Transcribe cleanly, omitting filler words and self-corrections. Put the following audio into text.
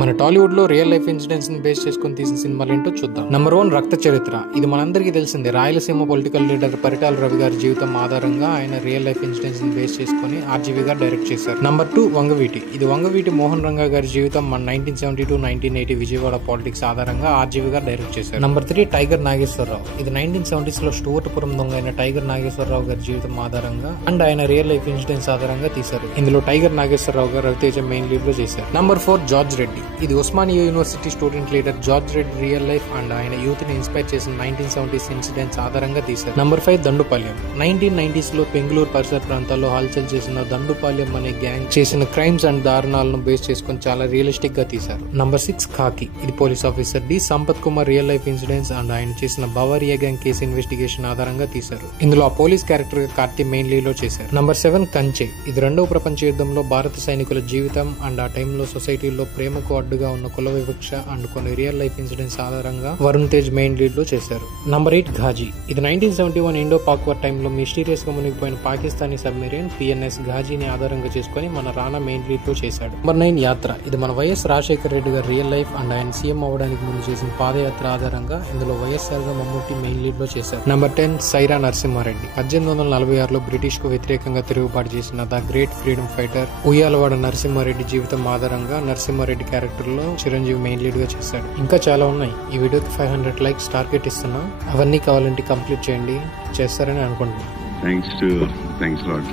మన టాలీవుడ్ లో real life incidents ని బేస్ చేసుకుని తీసిన సినిమాలు ఏంటో చూద్దాం. నంబర్ 1 రక్త చరిత్ర. ఇది మనందరికీ తెలిసిందే. రాయలసీమ పొలిటికల్ లీడర్ పరిటాల రవి గారి జీవితం ఆధారంగా ఆయన రియల్ లైఫ్ ఇన్సిడెంట్స్ ని బేస్ చేసుకుని ఆర్జీవి గారు డైరెక్ట్ చేశారు. నంబర్ 2 వంగవీటి. ఇది వంగవీటి మోహన్ రంగా గారి జీవితం మన 1970-1980 విజయవాడ పాలిటిక్స్ ఆధారంగా ఆర్జీవి గారు డైరెక్ట్ చేశారు. Number 3 tiger Nageswara Rao. ఇది 1970s లో స్టూవర్ట్పురం దొంగ అయిన టైగర్ నాగేశ్వరరావు గారి జీవితం ఆధారంగా అండ్ ఆయన రియల్ లైఫ్ ఇన్సిడెంట్స్ ఆధారంగా తీశారు. ఇందులో టైగర్ నాగేశ్వరరావు గారు రవితేజ మెయిన్ లీడ్ లో చేశారు. Number 4 George Reddy. ఇది Osmania university student leader George Reddy real life and ఆయన యూత్ ని ఇన్స్పైర్ చేసిన 1970s ఇన్సిడెంట్స్ ఆధారంగా తీశారు. నంబర్ 5 దండుపాలెం. 1990s లో బెంగళూరు పరిసర ప్రాంతాల్లో హల్చల్ చేసిన దండుపాలెం అనే గ్యాంగ్ చేసిన క్రైమ్స్ అండ్ దారుణాలను బేస్ చేసుకుని చాలా రియలిస్టిక్ గా తీశారు. నంబర్ 6 ఖాకి. ఇది police officer D Sampath Kumar real life incidents and ఆయన చేసిన బవారియా గ్యాంగ్ కేసు ఇన్వెస్టిగేషన్ ఆధారంగా తీశారు. ఇందులో ఆ పోలీస్ క్యారెక్టర్ గా కార్తీ మెయిన్ లీడ్ లో చేశారు. నంబర్ 7 కంచె. ఇది 2వ ప్రపంచ యుద్ధంలో భారత సైనికుల జీవితం అండ్ ఆ టైంలో సొసైటీలో ప్రేమకు అడ్డుగా ఉన్న కుల వివక్ష అండ్ కొన్ని రియల్ లైఫ్ ఇన్సిడెంట్స్ ఆధారంగా వరుణ్ తేజ్ మెయిన్ లీడ్ లో చేశారు. నంబర్ 8 ఘాజీ. ఇది 1971 ఇండో పాక్ వార్ టైంలో మిస్టీరియస్ గా మునిగిపోయిన పాకిస్తానీ సబ్మెరైన్ పిఎన్ఎస్ ఘాజీని ఆధారంగా చేసుకుని మన రానా మెయిన్ లీడ్ లో చేశాడు. నంబర్ 9 యాత్ర. ఇది మన వైఎస్ రాజశేఖర రెడ్డి గారి రియల్ లైఫ్ అండ్ ఆయన సీఎం అవ్వడానికి ముందు చేసిన పాదయాత్ర ఆధారంగా ఇందులో వైఎస్ఆర్ గా మమ్మూటి మెయిన్ లీడ్ లో చేశారు. నంబర్ 10 సైరా నరసింహారెడ్డి. 1846లో బ్రిటిష్ కు వ్యతిరేకంగా తిరుగుబాటు చేసిన the great freedom fighter Uyyalawada Narasimha Reddy జీవితం ఆధారంగా నరసింహారెడ్డి క్యారెక్టర్ లో చిరంజీవి మెయిన్ లీడ్ గా చేశాడు. ఇంకా చాలా ఉన్నాయి. ఈ వీడియోకి 500 లైక్స్ టార్గెట్ ఇస్తున్నా. అవన్నీ కావాలంటే కంప్లీట్ చేయండి. చేస్తారని అనుకుంటున్నాను. Thanks lot.